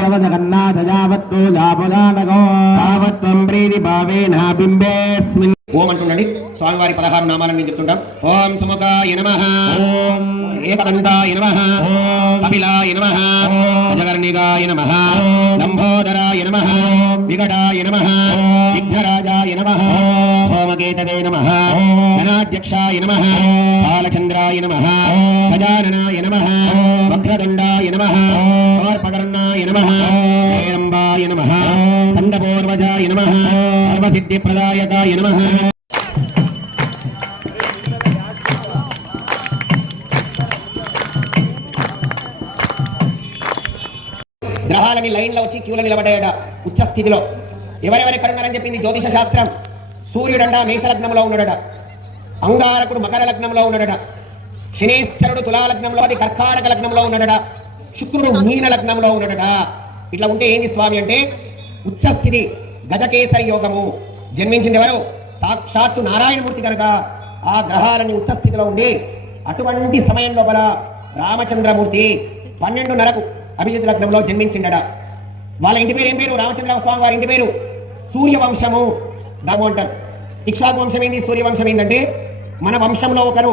జగన్నాథ యావత్తు యాపదానగో తావత్వం ప్రీతి భావేన బింబేస్మిన్. ఓం అంటుండండి. స్వామివారి 16 నామాలను నేను చెప్తుంటాం. ఓం సుముఖాయ నమః, ఓం ఏకదంతాయ నమః, ఓం కపిలాయ నమః, అజగర్ణికాయ నమః, లంబోదరాయ నమః, వికటాయ నమః, విఘ్నరాజాయ నమః, హోమకేతవే నమః, గణాధ్యక్షాయ నమః, బాలచంద్రాయ నమః, గజాననాయ నమః, వక్రదండాయ నమః, సర్పకర్ణాయ నమః, హేరంబాయ నమః, స్కందపూర్వజాయ నమః, సర్వసిద్ధిప్రదాయకాయ నమః. గ్రహాలని లైన్లో వచ్చి క్యూలో నిలబడ్డాయట ఉచ్చ స్థితిలో. ఎవరెవరెక్కడ ఉన్నారని చెప్పింది జ్యోతిష శాస్త్రం. సూర్యుడంట మేష లగ్నంలో ఉన్నాడట, అంగారకుడు మకర లగ్నంలో ఉన్నాడట, శనీశ్వరుడు తులా లగ్నంలో, అది కర్కాటక లగ్నంలో ఉన్నాడట, శుక్రుడు మీన లగ్నంలో ఉన్నాడట. ఇట్లా ఉంటే ఏంది స్వామి అంటే ఉచ్చస్థితి గజకేసరి యోగము. జన్మించింది ఎవరు? సాక్షాత్తు నారాయణమూర్తి కనుక ఆ గ్రహాలని ఉచ్చస్థితిలో ఉండి అటువంటి సమయం లోపల రామచంద్రమూర్తి 12:30 అభిజిత్ లగ్నంలో జన్మించిండట. వాళ్ళ ఇంటి పేరు ఏం పేరు? రామచంద్ర స్వామి వారి ఇంటి పేరు సూర్యవంశము దాము అంటారు. ఇక్ష్వాకు వంశం ఏంది, సూర్యవంశం ఏంటంటే మన వంశంలో ఒకరు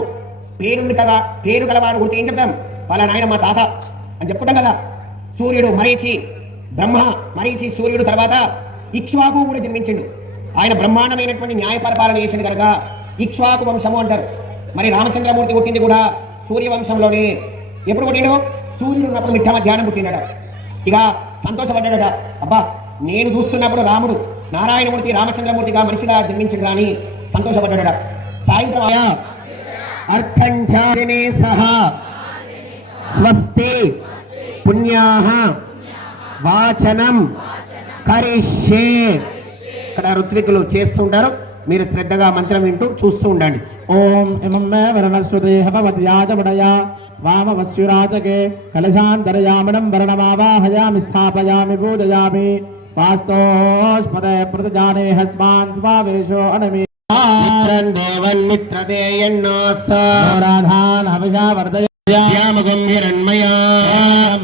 పేరు గలవాడు గుర్తు ఏం చెప్తాం? వాళ్ళ నాయన మా తాత అని చెప్పుకుంటాం కదా. సూర్యుడు మరీచి, బ్రహ్మ మరీచి సూర్యుడు తర్వాత ఇక్ష్వాకు కూడా జన్మించిండు. ఆయన బ్రహ్మాండమైనటువంటి న్యాయ పరిపాలన చేసిండు కనుక ఇక్ష్వాకు వంశము అంటారు. మరి రామచంద్రమూర్తి పుట్టింది కూడా సూర్యవంశంలోనే. ఎప్పుడు పుట్టిండు? సూర్యుడు ఉన్నప్పుడు మిట్ట మధ్యాహ్నం పుట్టిండట. ఇక సంతోషపడ్డాడట, అబ్బా నేను చూస్తున్నప్పుడు రాముడు నారాయణమూర్తి రామచంద్రమూర్తిగా మనిషిగా జన్మించిండు అని సంతోషపడ్డాడట. సాయంత్రం అర్థంచాదినే సహా స్వస్తి పుణ్యాః వాచనం కరిష్యే. ఇక్కడ ఋత్వికులు చేస్తూ ఉంటారు, మీరు శ్రద్ధగా మంత్రం వింటూ చూస్తూ ఉండండి. ఓం ఇమం మే వరణస్వదేహ భవత్యాజమడయా వామవస్యురాజకే కలశాంతరయామణం వరణమావాహయామి స్థాపయామి పూజయామి వాస్తోస్పదే ప్రతజానే హస్మాన్ స్వావేశో అనమి మిత్రం దేవన్ మిత్రదేయన్నోస్తా రాధాన్ హవిషా వర్ధయ యామగం హిరణ్మయా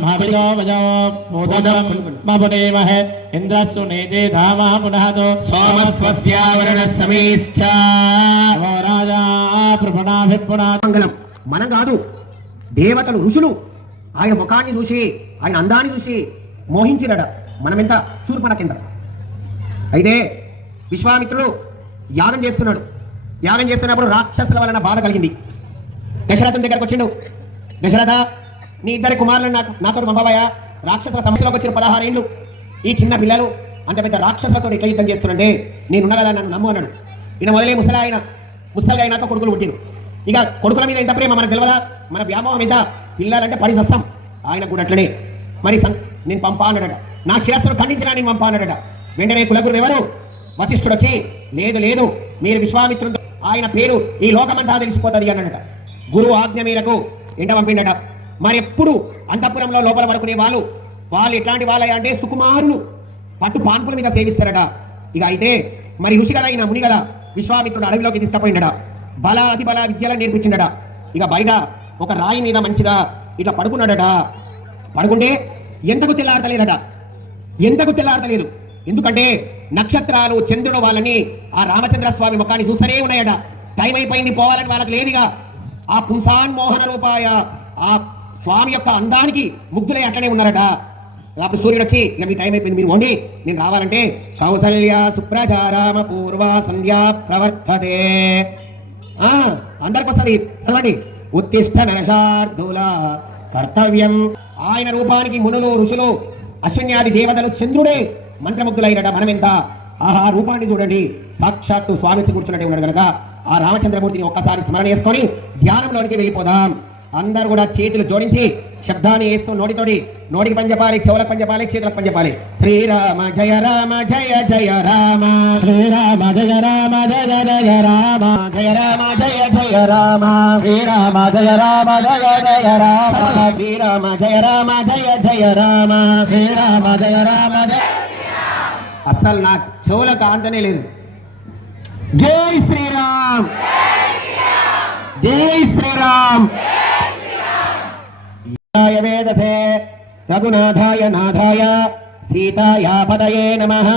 మహాబలియో వజో మోదనం మబునేమహే ఇంద్రస్సు నేజే ధామా పునఃతో సోమస్వస్యావరణస్ సమీశ్చ రాజా ప్రపణాభిపుణా. మంగళం. మనం కాదు, దేవతలు ఋషులు ఆయన ముఖాన్ని చూసి ఆయన అందాన్ని చూసి మోహించిరట. మనమెంత శూర్పణకింత. అయితే విశ్వామిత్రుడు యాగం చేస్తున్నాడు. యాగం చేస్తున్నప్పుడు రాక్షసుల వలన బాధ కలిగింది. దశరథుని దగ్గరకు వచ్చిండు. దశరథ, నీ 2 కుమారులను నాతో పంపబోయా. రాక్షసుల సమస్యలోకి వచ్చిన 16 ఏళ్ళు. ఈ చిన్న పిల్లలు అంత పెద్ద రాక్షసులతో ఎట్లా యుద్ధం చేస్తున్నారంటే నేనున్నా కదా, నన్ను నమ్ము అన్నాడు. ఈయన మొదలే ముసలిగా అయినాక కొడుకులు పుట్టిరు. ఇక కొడుకుల మీద ఎంత ప్రేమ మనకు తెలియదా? మన వ్యామోహం మీద పిల్లలంటే పడి సస్తాం. ఆయన కూడా అట్లనే మరి నేను పంపా అన్నాడట. నా శిరస్సును ఖండించినా నేను పంపా అన్నాడట. వెంటనే కులగురు ఎవరు? వశిష్ఠుడు వచ్చి లేదు లేదు, మీరు విశ్వామిత్రుడు, ఆయన పేరు ఈ లోకమంతా తెలిసిపోతుంది అన్నాడట. గురువు ఆజ్ఞ మేరకు ఎంట పంపిండట. మరి ఎప్పుడు అంతఃపురంలో లోపల పడుకునే వాళ్ళు ఎట్లాంటి వాళ్ళ అంటే సుకుమారులు పట్టు పాన్పుల మీద సేవిస్తారట. ఇక అయితే మరి ఋషి కదా, ఈయన ముని కదా, విశ్వామిత్రుడు అడవిలోకి తీసుకుపోయిండట. బల అతి బల విద్యలను నేర్పించిండట. ఇక బయట ఒక రాయి మీద మంచిగా ఇట్లా పడుకున్నాడట. పడుకుంటే ఎంతకు తెల్లారతలేదు. ఎందుకంటే నక్షత్రాలు చంద్రుడు వాళ్ళని ఆ రామచంద్ర స్వామి ముఖాన్ని చూస్తూనే ఉన్నాయట. టైం అయిపోయింది, పోవాలని వాళ్ళకి లేదుగా. ఆ పుంసాన్ మోహన రూపాయ ఆ స్వామి యొక్క అందానికి ముగ్ధులై అట్లనే ఉన్నారట. అప్పుడు సూర్యుడు వచ్చి ఇక మీ టైం అయిపోయింది, మీరు వండి, నేను రావాలంటే కౌసల్య సుప్రజారామ పూర్వ సంధ్యా ప్రవర్తతే. అందరికి వస్తుంది, చదవండి. ఉత్తిష్ట నరశార్ధుల కర్తవ్యం. ఆయన రూపానికి మునులు ఋషులు అశ్విన్యాది దేవతలు చంద్రుడే మంత్రముగ్ధులైనట. మనమెంత ఆహా రూపాన్ని చూడండి, సాక్షాత్తు స్వామి వచ్చి కూర్చున్నట్టే ఉన్నాడు కనుక ఆ రామచంద్రమూర్తిని ఒక్కసారి స్మరణ చేసుకొని ధ్యానంలోనికి వెళ్ళిపోదాం. అందరూ కూడా చేతులు జోడించి శబ్దాన్ని వేస్తూ నోటికి పని చెప్పాలి, చెవులకు పని చెప్పాలి, చేతులకు పని చెప్పాలి. శ్రీరామ జయ రామ జయ జయ రామ, శ్రీరామ జయ రామ జయ జయ రామ, జయ రామ జయ జయ రామ, శ్రీరామ జయ రామ జయ జయ రామ, శ్రీరామ జయ రామ జయ జయ రామ, శ్రీరామ జయ రామ జయ. అస్సలు నా చెవులకు ఆంతనే లేదు. జై శ్రీరామ్, జై శ్రీరామ్. వేదసే రఘునాథాయ నాథాయ సీతాయా పదయే నమః.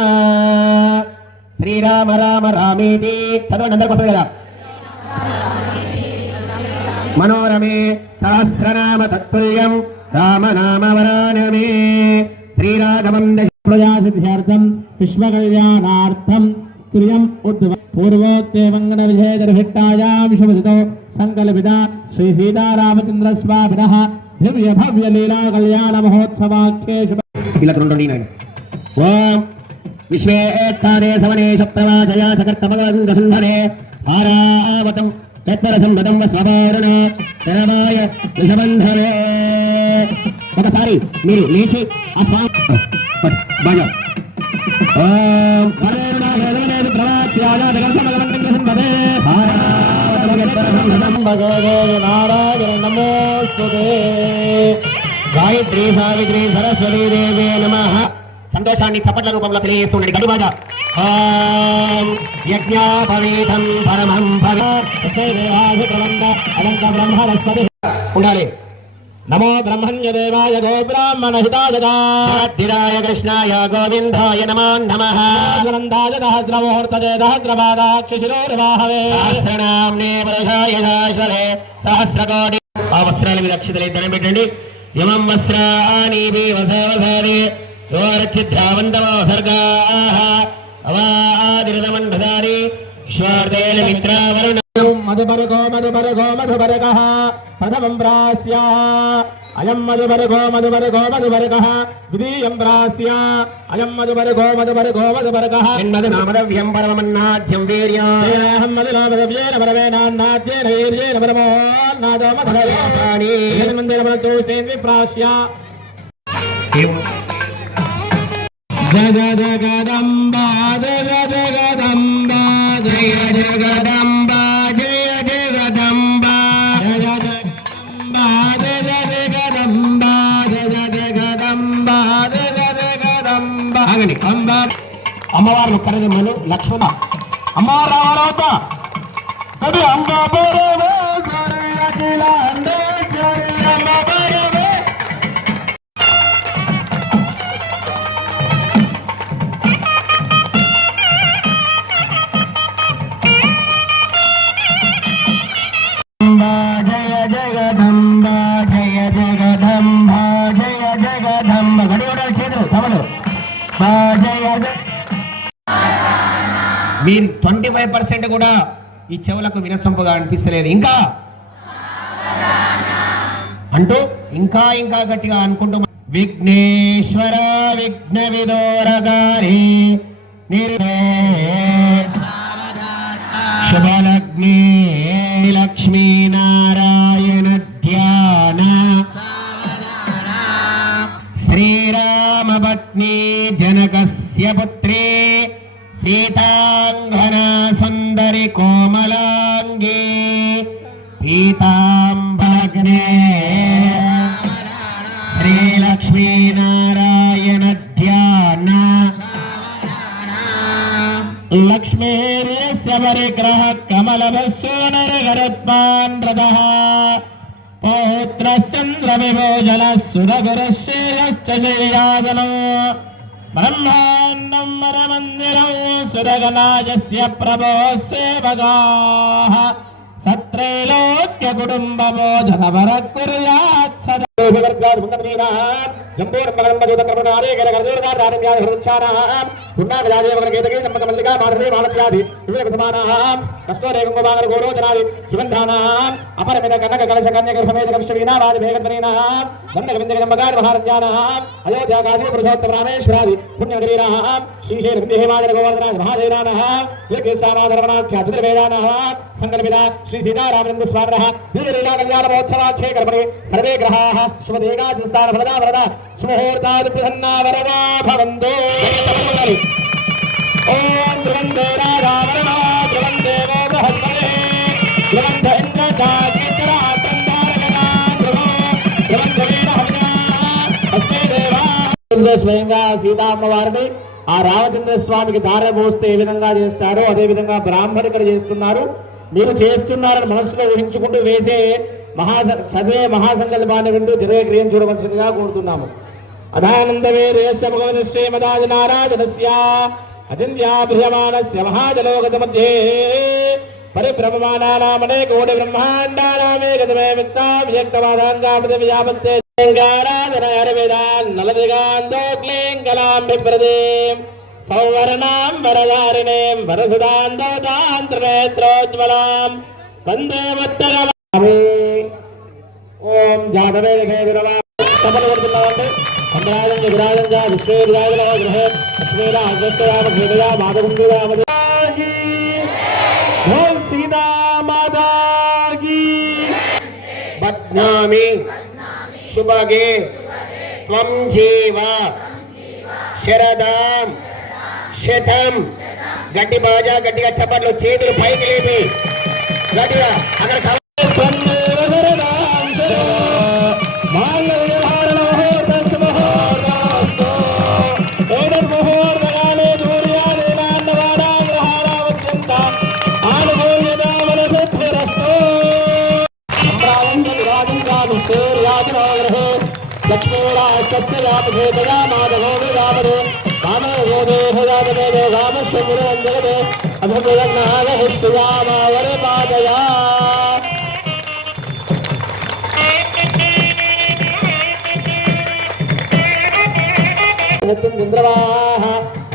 శ్రీరామ రామ రామేతి చదవండి అందరికి వస్తుంది కదా. మనోరమే సహస్రనామ తత్తుల్యం రామనామ వరానమే. శ్రీరాఘవం ప్రజాసిద్ధ్యార్థం విశ్వకళ్యాణార్థం స్త్రియం ఉద్వ పూర్వోక్తే మంగళ విజయదర్భిట్టాయాం శుభదితో సంకల్పిత శ్రీ సీతారామచంద్ర స్వామినః దివ్య భవ్య లీలా కళ్యాణ మహోత్సవాఖ్యే శుభ. ఇలా రెండు నాయన. ఓం విశ్వేత్తానే సమనేష ప్రవాచయా చకర్తమగంగసుంధనే హారావతం తత్పరసంబదం స్వభావరణ తెరవాయ విషబంధవే. ఒకసారి మీరు లేచి ఆ స్వామి బాగా ఓం నారాయణ నమోస్తుతే. గాయత్రి సావిత్రి సరస్వతీ దేవే నమః. సంతోషాన్ని చప్పట్ల రూపంలో తెలియజేస్తున్నాడు గడిబాగా. ఓం యజ్ఞోపవీతం పరమం భగ ఉండాలి. నమో బ్రహ్మణ్య దేవాయ గో బ్రాహ్మణ హితాయ కృష్ణాయ గోవిందాయ నమో నమః. సహస్రముహూర్తజే సహస్రపాదాక్షిశిరోర్వాహవే సహస్రనామ్నే పురుషాయ శాశ్వతే సహస్రకోటి. ఆ వస్త్రాల మీద అక్షతలు దండం పెట్టండి. యమం వస్త్రాని వసవసారి యోరచిద్రావంతమోసర్గాః అవాదిరతమండసారి విశ్వార్దేన మిత్రావరుణ. మధుబరగో మధుబరగో మధుబరగః ప్రథమం ప్రాస్య అయం మధుబరగో మధుబరగో మధుబరగః ద్వితీయం ప్రాస్య అయం మధుబరగో మధుబరగో మధుబరగః. నామద్రవ్యం పరమన్నాద్యం వీర్యం తేనాహం మధునామద్రవ్యేన పరమేనాన్నాద్యేన వీర్యేన పరమోన్నాదో మధురయాసాని మందిరమనతోష్ణేన్వి ప్రాస్య. జగదగదంబా జగదగదంబా జయ జగదంబా జయ జగదంబా జగదగదంబా జగదగదంబా జగదగదంబా జగదగదంబా. అంబా అమ్మవారు కరదమ్మను లక్ష్మణ అమ్మవారు రావారవుతా అది అంబా బరవే సరయకిల అందే చరయమ్మ బరవే. జయ జగదంబ జయ జగదంబ జయ జగదంబ. గడియోడ చేతులు తమలు జయ. మీరు 25% కూడా ఈ చెవులకు వినసొంపుగా అనిపిస్తలేదు. ఇంకా అంటూ ఇంకా ఇంకా గట్టిగా అనుకుంటూ విఘ్నేశ్వర విఘ్న విదోరగారి శుభలగ్నే లక్ష్మీనారాయణ ధ్యాన శ్రీరామపత్ని జనకస్య పుత్రే సీతాంగనా సుందరి కోమలాంగే పీతాంబలగ్నే శ్రీలక్ష్మీనారాయణ ధ్యాన లక్ష్మీర్యస్య పరిగ్రహ కమలభస్సోనరగరత్మాన్ రథః పౌత్రశ్చంద్ర విభోజనః సురగురశ్రేయశ్చ శయ్యాసనం బ్రహ్మాండం వరమందిరం సురగణాయస్య ప్రభోః సేవకాః సత్రైలోక్య కుటుంబబోధన వరకుర్యాత్ సదా. అపరమిత కనక కలశ కన్యక సమేత కవిశ్వీనారాజ మేఘధ్వరీనాం దండగవిందగంబగారమహారంజానాం అయోధ్యా కాశీ పురుషోత్తమ రామేశ్వరాది పుణ్యవీరాం శ్రీశైల వింధ్యహిమాచల గోవర్ధన మహాదేవానాం యోగేశామాధరమణాఖ్యాతుర్వేదానాం సంకల్పిత శ్రీ సీతారామచంద్ర స్వామినః దివ్యలీలా కళ్యాణ మహోత్సవాఖ్యే కల్పనే సర్వే గ్రహాః శుభదేగాదిస్థాన ఫలదా వరద సుముహూర్తాది ప్రసన్నా వరదా భవంతు. ఓం ధ్రువందే రాజా వరదా ధ్రువందే గోదహస్తమే ధ్రువంద ఇంద్రజాగ్రత్తరాత్రందారగణా ధ్రువం ధ్రువంద వీరహవ్యా హస్తే దేవా. స్వయంగా సీతామ్మవారిని ఆ రామచంద్ర స్వామికి దార పోస్తే ఏ విధంగా చేస్తారో అదే విధంగా బ్రాహ్మణులు ఇక్కడ చేస్తున్నారు. మీరు చేస్తున్నారని మనసులో ఊహించుకుంటూ వేసే చదివే మహాసంకల్పాన్ని వింటూ జరిగే క్రియను చూడవలసిందిగా కోరుతున్నాము. अदानन्दवेदस्य भगवतस्य मदादिनारायणस्य अचिन्त्याभ्रियमाणस्य महाजलोकतमध्ये परिभ्रममानानामनेकोटिब्रह्माण्डानामेकतमे वित्ताव्यक्तवादाङ्गामृतवियापत्ते नलदिगान्तो क्लीङ्कलां बिभ्रतीं सौवर्णां वरधारिणीं वरसुदान्तोतान्त्रनेत्रोज्ज्वलां वन्दे वत्तगवामि ओम जातवे नमः समर्पयामि अमराजं जगराजं जा विश्वेराजं ग्रह अस्मेरा अगस्त्याम खेदया माधवकुंडयाम की बोल सीता माता की बध्नामि शुभगे त्वं जीव शरदां శతం గట్టి బాజా గట్టిగా చప్పట్లు చేతులు పైకి లేపి గట్టిగా అక్కడ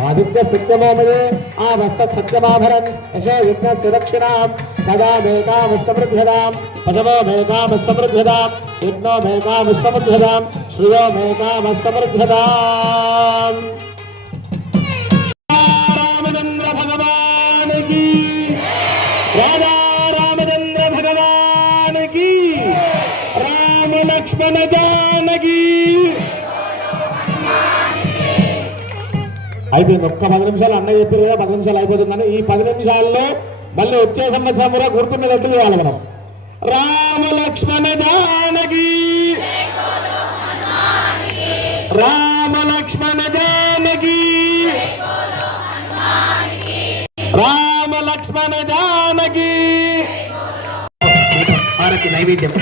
आदित्य सत्यमामदे आवस्स सत्यमाभरन् यशो यज्ञ सुरक्षिणां तदा मेकाम समृद्धदां पशवो मेकाम समृद्धदां यज्ञो मेकाम समृद्धदां श्रियो मेकाम समृद्धदां रामचंद्र भगवान की राधा रामचंद्र भगवान की राम लक्ष्मण जानकी అయిపోయింది ఒక్క 10 నిమిషాలు అన్న చెప్పారు కదా 10 నిమిషాలు అయిపోతుందని ఈ 10 నిమిషాల్లో మళ్ళీ వచ్చే సంవత్సరం కూడా గుర్తున్నట్టు చేయాలి మనం రామ లక్ష్మణ జానకి రామ లక్ష్మణ జానకి రామ లక్ష్మణ జానకి ఆరతి నైవేద్యం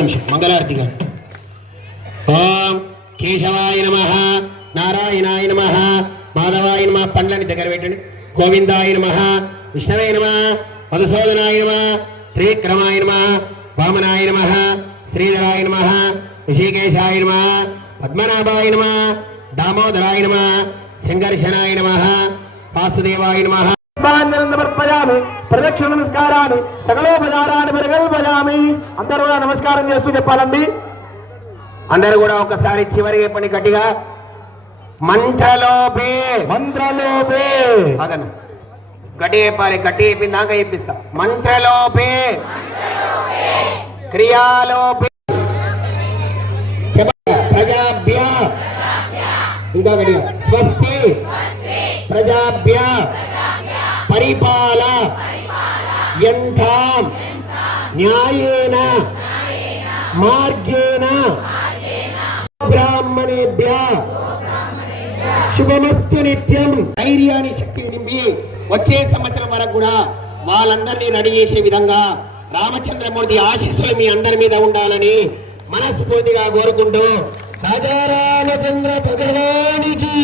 నిమిషం మంగళారతి గారు ఓం కేశవాయ నమః నారాయణాయ నమః మాధవాయ నమః పండ్లని దగ్గర పెట్టండి గోవిందాయ నమః విష్ణవే నమః మధుసూదనాయ నమః త్రివిక్రమాయ నమః వామనాయ నమః శ్రీధరాయ నమః ఋషికేశాయ నమః పద్మనాభాయ నమః దామోదరాయ నమః సంఘర్షణాయ నమః వాసుదేవాయ నమః సమర్పయామి ప్రదక్షిణ నమస్కారాన్ని సకలోపచారాన్ని పరికల్పయామి అందరూ కూడా నమస్కారం చేస్తూ చెప్పాలండి అందరూ కూడా ఒకసారి చివరి పని గట్టిగా మంత్రలోపే మంత్రలోపే ఆగన్న గట్టి చెప్పాలి గట్టి చెప్పింది దాకా చెప్పిస్తా మంత్రలోపే క్రియాలోపే ప్రజాభ్య ఇంకా గట్టిగా స్వస్తి ప్రజాభ్య పరిపాల యంథాం న్యాయేన మార్గేణ బ్రాహ్మణేభ్య శుభమస్తు నిత్యం ధైర్యాన్ని శక్తిని నింపి వచ్చే సంవత్సరం వరకు కూడా వాళ్ళందరినీ రెడీ చేసే విధంగా రామచంద్రమూర్తి ఆశీస్సులు మీ అందరి మీద ఉండాలని మనస్ఫూర్తిగా కోరుకుంటూ రాజా రామచంద్ర భగవానికి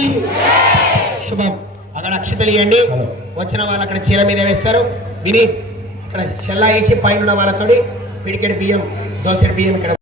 శుభం. అక్కడ అక్షతలు ఇవ్వండి. వచ్చిన వాళ్ళు అక్కడ చీర మీద వేస్తారు. విని ఇక్కడ షెల్లా వేసి పైన వాళ్ళతోటి పిడికెడు బియ్యం దోసెడు బియ్యం ఇక్కడ